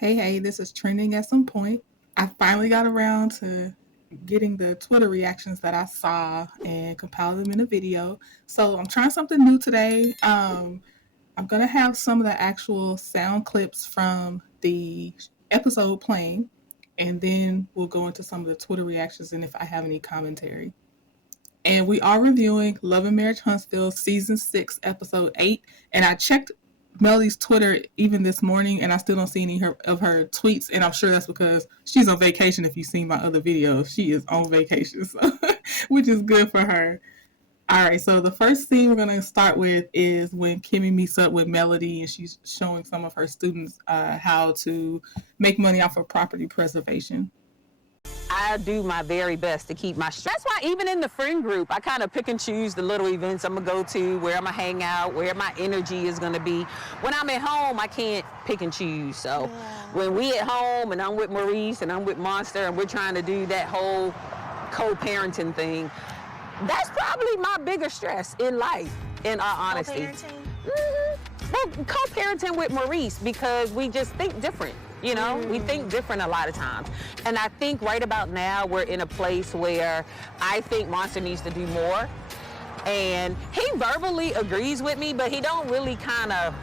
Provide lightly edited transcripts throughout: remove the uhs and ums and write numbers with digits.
Hey, this is trending at some point. I finally got around to getting the Twitter reactions that I saw and compiled them in a video. So I'm trying something new today. I'm going to have some of the actual sound clips from the episode playing, and then we'll go into some of the Twitter reactions and if I have any commentary. And we are reviewing Love and Marriage Huntsville season 6, episode 8. And I checked Melody's Twitter even this morning, and I still don't see any of her tweets. And I'm sure that's because she's on vacation. If you've seen my other videos, she is on vacation, so which is good for her. All right, so the first scene we're going to start with is when Kimmy meets up with Melody, and she's showing some of her students how to make money off of property preservation. I do my very best to keep my stress. That's why even in the friend group, I kind of pick and choose the little events I'm gonna go to, where I'm gonna hang out, where my energy is gonna be. When I'm at home, I can't pick and choose. So when we at home and I'm with Maurice and I'm with Monster and we're trying to do that whole co-parenting thing, that's probably my bigger stress in life, in all honesty. Well, co-parenting with Maurice, because we just think different. You know, we think different a lot of times. And I think right about now we're in a place where I think Monster needs to do more. And he verbally agrees with me, but he don't really kind of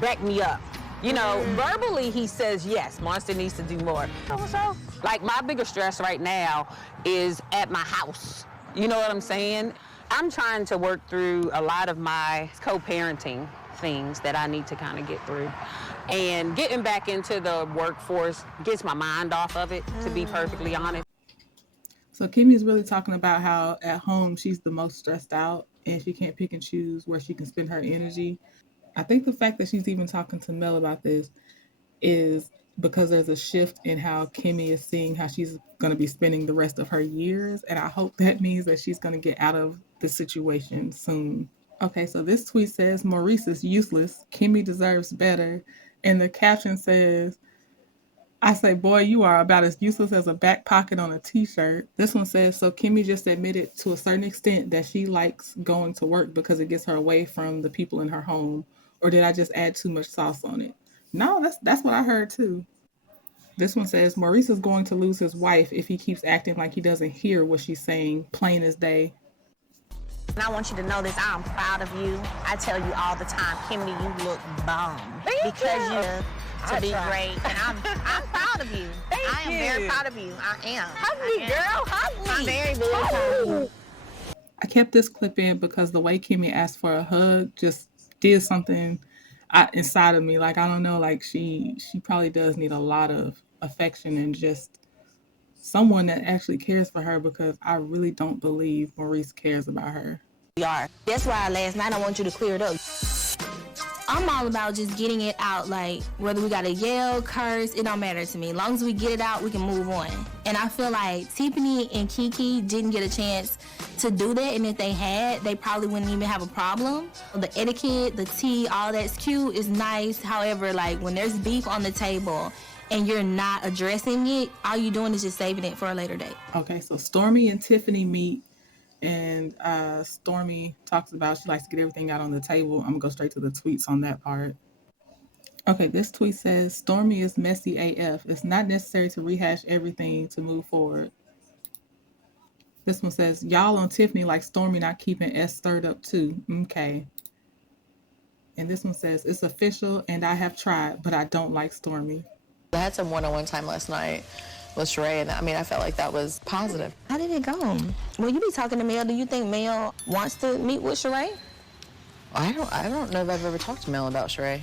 back me up. You know, verbally he says, yes, Monster needs to do more. So, like, my biggest stress right now is at my house. You know what I'm saying? I'm trying to work through a lot of my co-parenting things that I need to kind of get through. And getting back into the workforce gets my mind off of it, to be perfectly honest. So Kimmy's really talking about how at home she's the most stressed out and she can't pick and choose where she can spend her energy. I think the fact that she's even talking to Mel about this is because there's a shift in how Kimmy is seeing how she's going to be spending the rest of her years. And I hope that means that she's going to get out of the situation soon. Okay, so this tweet says, Maurice is useless. Kimmy deserves better. And the caption says, I say, boy, you are about as useless as a back pocket on a t-shirt. This one says, so Kimmy just admitted to a certain extent that she likes going to work because it gets her away from the people in her home. Or did I just add too much sauce on it? No, that's what I heard too. This one says, Maurice is going to lose his wife if he keeps acting like he doesn't hear what she's saying, plain as day. And I want you to know this, I'm proud of you. I tell you all the time, Kimmy, you look bomb. Because you to be great. And I'm proud of you. I am very proud of you. I am. Hug me, girl. Hug me. I'm very, very proud of you. I kept this clip in because the way Kimmy asked for a hug just did something inside of me. Like, I don't know, like she probably does need a lot of affection and just someone that actually cares for her, because I really don't believe Maurice cares about her. We are. That's why last night I want you to clear it up. I'm all about just getting it out, like whether we gotta yell, curse, it don't matter to me. As long as we get it out, we can move on. And I feel like Tiffany and Kiki didn't get a chance to do that, and if they had, they probably wouldn't even have a problem. The etiquette, the tea, all that's cute, is nice. However, like when there's beef on the table and you're not addressing it, all you're doing is just saving it for a later date. Okay, so Stormy and Tiffany meet, and Stormy talks about she likes to get everything out on the table. I'm gonna go straight to the tweets on that part. Okay, this tweet says, Stormy is messy AF. It's not necessary to rehash everything to move forward. This one says, y'all on Tiffany like Stormy not keeping S stirred up too. Okay. And this one says, it's official and I have tried, but I don't like Stormy. I had some one-on-one time last night with Sheree, and I mean, I felt like that was positive. How did it go? When you be talking to Mel, do you think Mel wants to meet with Sheree? I don't know if I've ever talked to Mel about Sheree.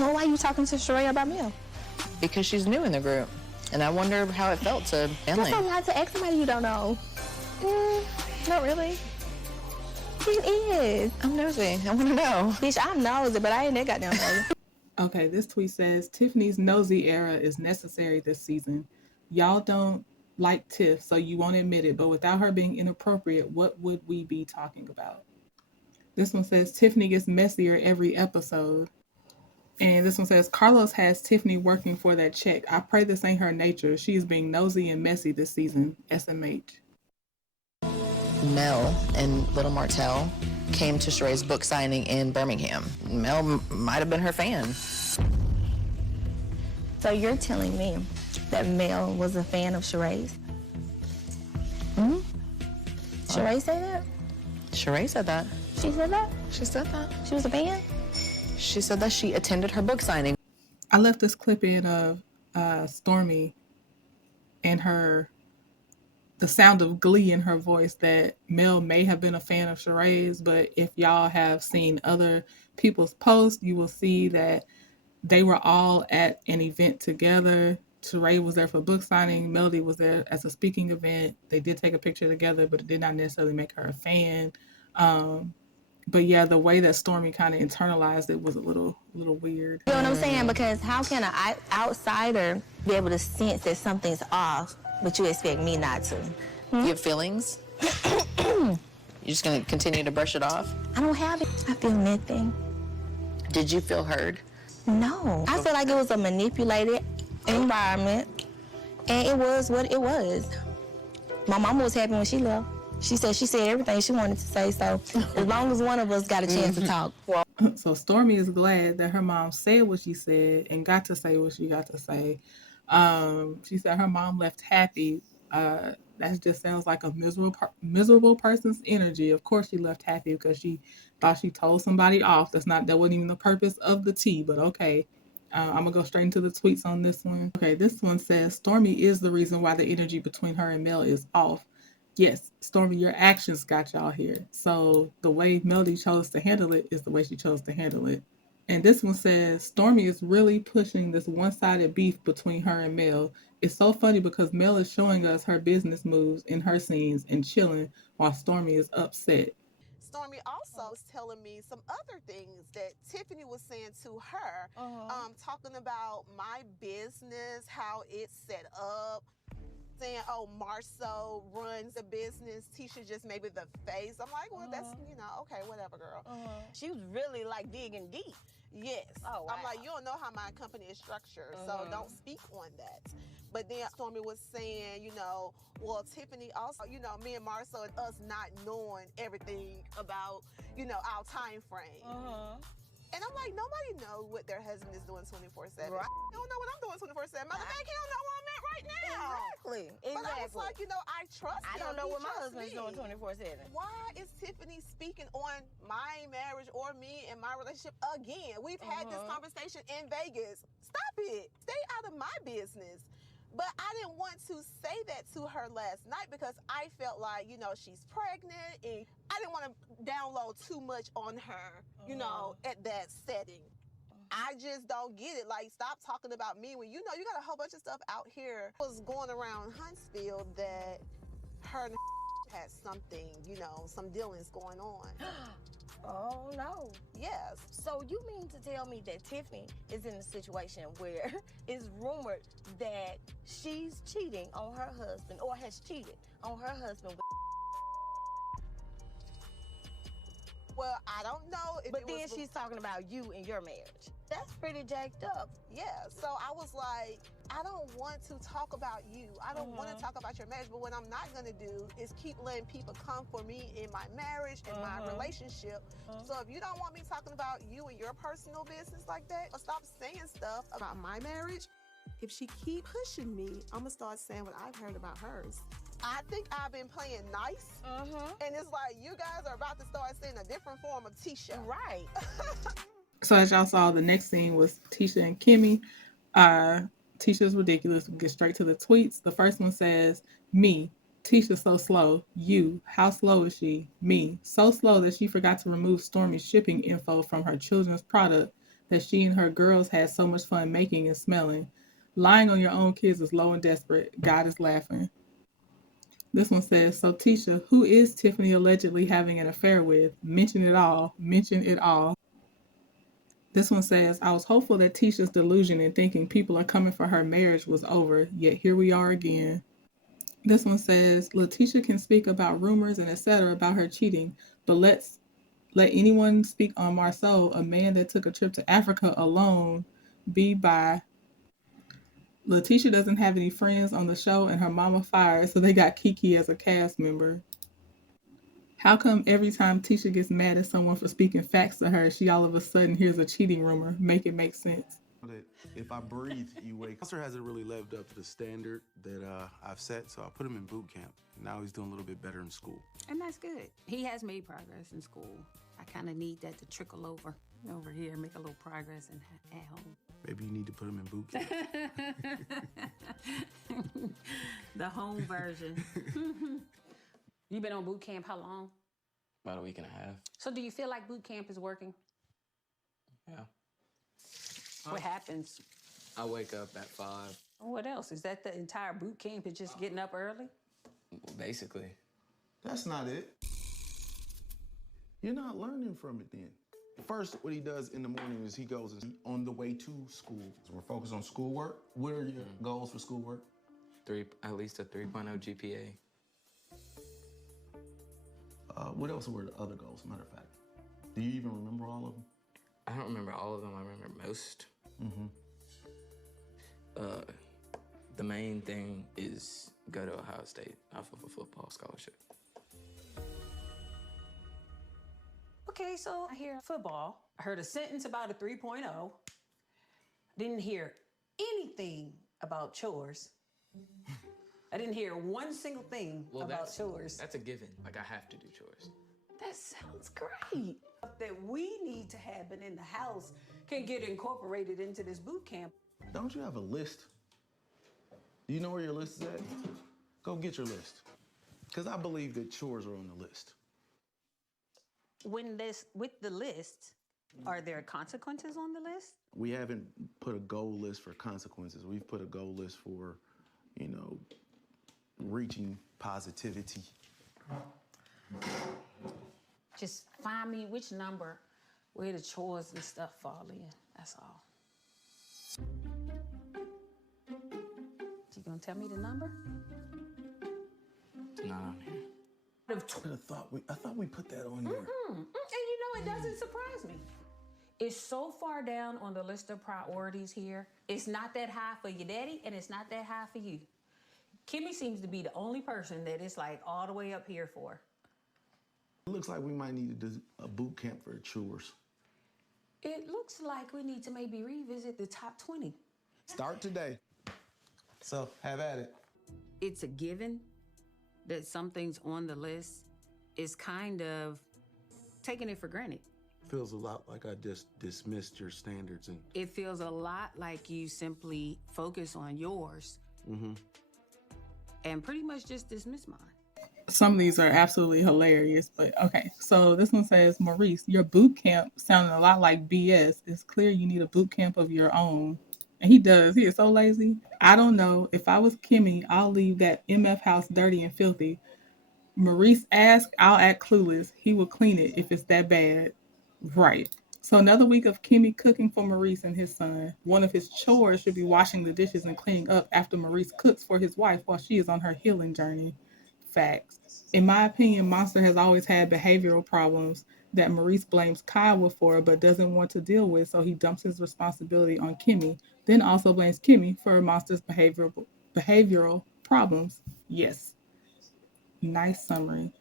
Well, why are you talking to Sheree about Mel? Because she's new in the group, and I wonder how it felt to Emily. That's a lot to ask somebody you don't know. Not really. It is. I'm nosy. I want to know. Bitch, I'm nosy, but I ain't that goddamn nosy. Okay, this tweet says, Tiffany's nosy era is necessary this season. Y'all don't like Tiff, so you won't admit it, but without her being inappropriate, what would we be talking about? This one says, Tiffany gets messier every episode. And this one says, Carlos has Tiffany working for that check. I pray this ain't her nature. She's being nosy and messy this season. SMH. Mel and Little Martell came to Sheree's book signing in Birmingham. Mel might have been her fan. So you're telling me that Mel was a fan of Sheree's? Sheree say that? Sheree said that. She said that? She said that. She was a fan? She said that she attended her book signing. I left this clip in of Stormy and the sound of glee in her voice that Mel may have been a fan of Sheree's, but if y'all have seen other people's posts, you will see that they were all at an event together. Sheree was there for book signing. Melody was there as a speaking event. They did take a picture together, but it did not necessarily make her a fan. But yeah, the way that Stormy kind of internalized it was a little weird. You know what I'm saying? Because how can an outsider be able to sense that something's off, but you expect me not to? You have feelings? You're just going to continue to brush it off? I don't have it. I feel nothing. Did you feel heard? No. I feel like it was a manipulated environment, and it was what it was. My mama was happy when she left. She said everything she wanted to say, so as long as one of us got a chance to talk. So Stormy is glad that her mom said what she said and got to say what she got to say. She said her mom left happy. That just sounds like a miserable person's energy. Of course she left happy because she thought she told somebody off. That wasn't even the purpose of the tea, but okay. I'm going to go straight into the tweets on this one. Okay, this one says, Stormy is the reason why the energy between her and Mel is off. Yes, Stormy, your actions got y'all here. So the way Melody chose to handle it is the way she chose to handle it. And this one says, Stormy is really pushing this one-sided beef between her and Mel. It's so funny because Mel is showing us her business moves in her scenes and chilling while Stormy is upset. Stormy also was telling me some other things that Tiffany was saying to her, talking about my business, how it's set up, saying, oh, Marceau runs a business, Tisha just maybe the face. I'm like, well, that's, okay, whatever, girl. She was really like digging deep. Yes. Oh, wow. I'm like, you don't know how my company is structured, so don't speak on that. But then Stormy was saying, well, Tiffany also, me and Marceau and us not knowing everything about, our time frame. And I'm like, nobody knows what their husband is doing 24/7. Right. You don't know what I'm doing 24/7. Matter of fact, he don't know where I'm at right now. Exactly. But I was like, I trust him. I don't know He what my trusts husband's me. doing 24/7. Why is Tiffany speaking on my marriage or me and my relationship again? We've had this conversation in Vegas. Stop it. Stay out of my business. But I didn't want to say that to her last night because I felt like, she's pregnant and I didn't want to download too much on her, at that setting. I just don't get it. Like, stop talking about me when you got a whole bunch of stuff out here was going around Huntsville that her and had something, some dealings going on. Oh, no. Yes. So you mean to tell me that Tiffany is in a situation where it's rumored that she's cheating on her husband or has cheated on her husband with Well, I don't know if but it then was she's talking about you and your marriage. That's pretty jacked up. Yeah, so I was like, I don't want to talk about you. I don't want to talk about your marriage, but what I'm not going to do is keep letting people come for me in my marriage and my relationship. So if you don't want me talking about you and your personal business like that, or stop saying stuff about my marriage. If she keep pushing me, I'm going to start saying what I've heard about hers. I think I've been playing nice, and it's like you guys are about to start seeing a different form of Tisha. Right. So as y'all saw, the next scene was Tisha and Kimmy. Tisha's ridiculous. We'll get straight to the tweets. The first one says, me, Tisha so slow. You, how slow is she? Me, so slow that she forgot to remove Stormy's shipping info from her children's product that she and her girls had so much fun making and smelling. Lying on your own kids is low and desperate. God is laughing. This one says, so Tisha, who is Tiffany allegedly having an affair with? Mention it all. Mention it all. This one says, I was hopeful that Tisha's delusion in thinking people are coming for her marriage was over, yet here we are again. This one says, Letitia can speak about rumors and etc. about her cheating, but let anyone speak on Marceau, a man that took a trip to Africa alone, be by. Letitia doesn't have any friends on the show and her mama fired, so they got Kiki as a cast member. How come every time Tisha gets mad at someone for speaking facts to her, she all of a sudden hears a cheating rumor? Make it make sense. that if I breathe, you wake. Monster hasn't really lived up to the standard that I've set, so I put him in boot camp. Now he's doing a little bit better in school. And that's good. He has made progress in school. I kind of need that to trickle over here, make a little progress at home. Maybe you need to put him in boot camp. The home version. You been on boot camp how long? About a week and a half. So do you feel like boot camp is working? Yeah. What happens? I wake up at 5. What else? Is that the entire boot camp? Is just getting up early? Basically. That's not it. You're not learning from it then. First, what he does in the morning is he goes on the way to school. So we're focused on schoolwork. What are your goals for schoolwork? At least a 3.0 GPA. What else were the other goals, matter of fact? Do you even remember all of them? I don't remember all of them. I remember most. The main thing is go to Ohio State off of a football scholarship. Okay, so I hear football. I heard a sentence about a 3.0. Didn't hear anything about chores. I didn't hear one single thing about chores. That's a given. Like, I have to do chores. That sounds great. That we need to happen in the house can get incorporated into this boot camp. Don't you have a list? Do you know where your list is at? Go get your list. Because I believe that chores are on the list. With the list, are there consequences on the list? We haven't put a goal list for consequences. We've put a goal list for, reaching positivity. Just find me which number where the chores and stuff fall in. That's all. You gonna tell me the number? It's not on here. I thought we put that on there. And it doesn't surprise me. It's so far down on the list of priorities here. It's not that high for your daddy, and it's not that high for you. Kimmy seems to be the only person that it's like all the way up here for. It looks like we might need to do a boot camp for chores. It looks like we need to maybe revisit the top 20. Start today. So, have at it. It's a given that something's on the list is kind of taking it for granted. Feels a lot like I just dismissed your standards and It feels a lot like you simply focus on yours and pretty much just dismiss mine. Some of these are absolutely hilarious, but okay. So this one says, Maurice, your boot camp sounded a lot like BS. It's clear you need a boot camp of your own. And he does. He is so lazy. I don't know. If I was Kimmy, I'll leave that MF house dirty and filthy. Maurice asked, I'll act clueless. He will clean it if it's that bad. Right. So another week of Kimmy cooking for Maurice and his son. One of his chores should be washing the dishes and cleaning up after Maurice cooks for his wife while she is on her healing journey. Facts. In my opinion, Monster has always had behavioral problems that Maurice blames Kyle for but doesn't want to deal with, so he dumps his responsibility on Kimmy, then also blames Kimmy for Monster's behavioral problems. Yes. Nice summary.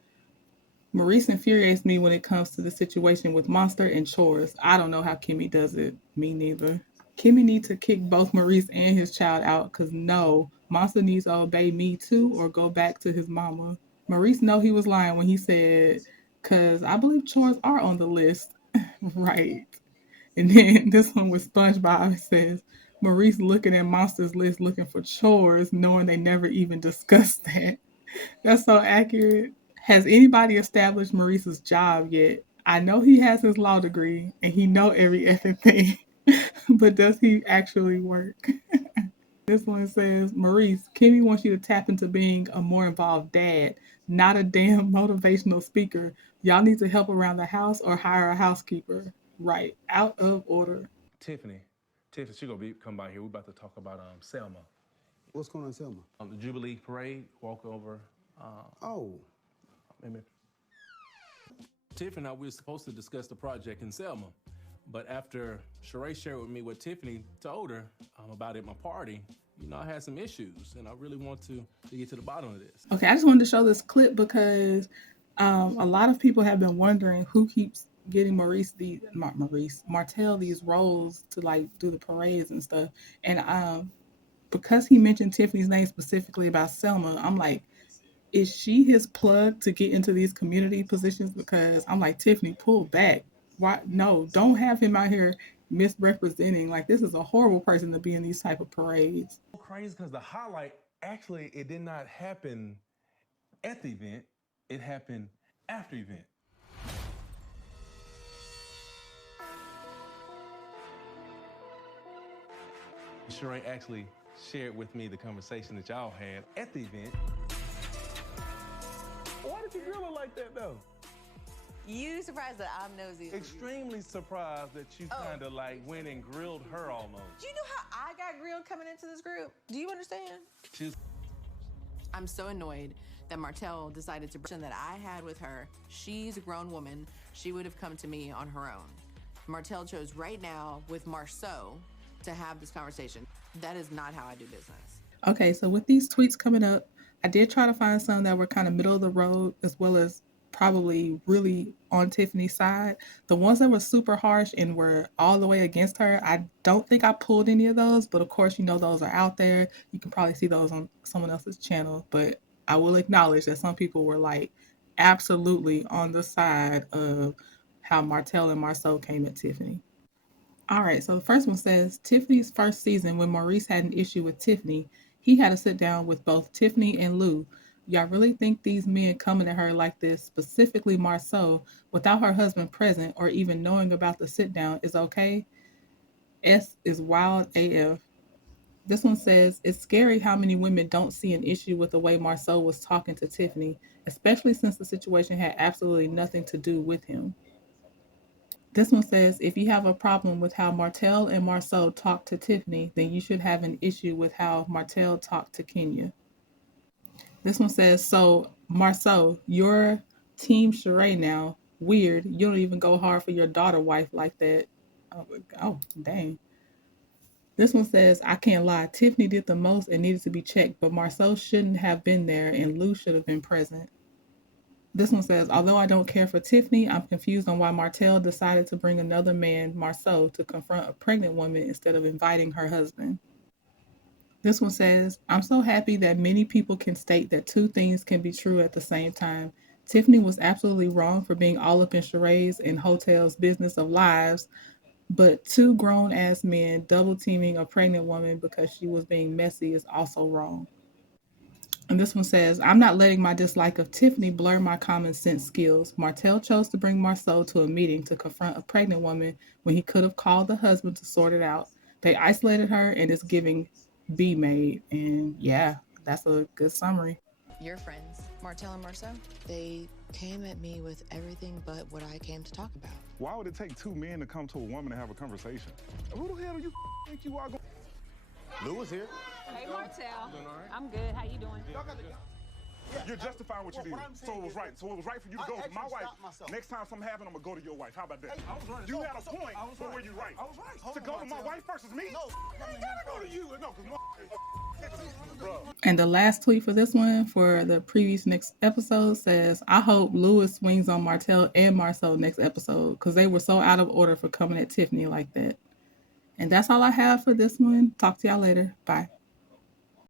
Maurice infuriates me when it comes to the situation with Monster and chores. I don't know how Kimmy does it. Me neither. Kimmy needs to kick both Maurice and his child out because no, Monster needs to obey me too or go back to his mama. Maurice know he was lying when he said, because I believe chores are on the list. Right. And then this one with SpongeBob says, Maurice looking at Monster's list looking for chores, knowing they never even discussed that. That's so accurate. Has anybody established Maurice's job yet? I know he has his law degree and he know every effing thing, but does he actually work? This one says, Maurice, Kimmy wants you to tap into being a more involved dad, not a damn motivational speaker. Y'all need to help around the house or hire a housekeeper. Right. Out of order. Tiffany, she gonna come by here. We're about to talk about Selma. What's going on, Selma? The Jubilee Parade, walk over. Maybe. Tiffany and I, we were supposed to discuss the project in Selma, but after Sheree shared with me what Tiffany told her about at my party, I had some issues, and I really want to get to the bottom of this. Okay, I just wanted to show this clip because a lot of people have been wondering who keeps getting Martell these roles to like do the parades and stuff. And because he mentioned Tiffany's name specifically about Selma, I'm like, is she his plug to get into these community positions? Because I'm like, Tiffany, pull back. Why? No, don't have him out here misrepresenting. Like, this is a horrible person to be in these type of parades. Crazy because the highlight actually it did not happen at the event, it happened after event. Sheree actually shared with me the conversation that y'all had at the event. Why did you grill her like that though? You surprised that I'm nosy. Extremely surprised that you kind of like went and grilled her almost. Do you know how I got grilled coming into this group? Do you understand? I'm so annoyed that Martell decided to that I had with her. She's a grown woman. She would have come to me on her own. Martell chose right now with Marceau to have this conversation. That is not how I do business. Okay, so with these tweets coming up, I did try to find some that were kind of middle of the road, as well as probably really on Tiffany's side. The ones that were super harsh and were all the way against her, I don't think I pulled any of those, but of course, you know, those are out there. You can probably see those on someone else's channel, but I will acknowledge that some people were like absolutely on the side of how Martell and Marceau came at Tiffany. All right, so the first one says Tiffany's first season, when Maurice had an issue with Tiffany, he had to sit down with both Tiffany and Lou. Y'all really think these men coming at her like this, specifically Marceau, without her husband present or even knowing about the sit down is okay? S is wild AF. This one says, it's scary how many women don't see an issue with the way Marceau was talking to Tiffany, especially since the situation had absolutely nothing to do with him. This one says, if you have a problem with how Martell and Marceau talked to Tiffany, then you should have an issue with how Martell talked to Kenya. This one says, so Marceau, you're team Sheree now. Weird. You don't even go hard for your daughter wife like that. Oh, dang. This one says, I can't lie. Tiffany did the most and needed to be checked, but Marceau shouldn't have been there and Lou should have been present. This one says, although I don't care for Tiffany, I'm confused on why Martell decided to bring another man, Marceau, to confront a pregnant woman instead of inviting her husband. This one says, I'm so happy that many people can state that two things can be true at the same time. Tiffany was absolutely wrong for being all up in Sheree's and Hotel's business of lives, but two grown-ass men double teaming a pregnant woman because she was being messy is also wrong. And this one says, I'm not letting my dislike of Tiffany blur my common sense skills. Martell chose to bring Marceau to a meeting to confront a pregnant woman when he could have called the husband to sort it out. They isolated her and it's giving B made. And yeah, that's a good summary. Your friends, Martell and Marceau, they came at me with everything but what I came to talk about. Why would it take two men to come to a woman and have a conversation? Who the hell do you think you are going? Lou is here. Hey, Martell. I'm good. How you doing? You're justifying what you did. So it was right. So it was right for you to go to my wife. Next time something happens, I'm going to go to your wife. How about that? You had a point, but were you right? I was right. To go to my wife versus me? No. I ain't got to go to you. No, because And the last tweet for this one, for the previous next episode, says, I hope Lewis swings on Martell and Marceau next episode because they were so out of order for coming at Tiffany like that. And that's all I have for this one. Talk to y'all later. Bye.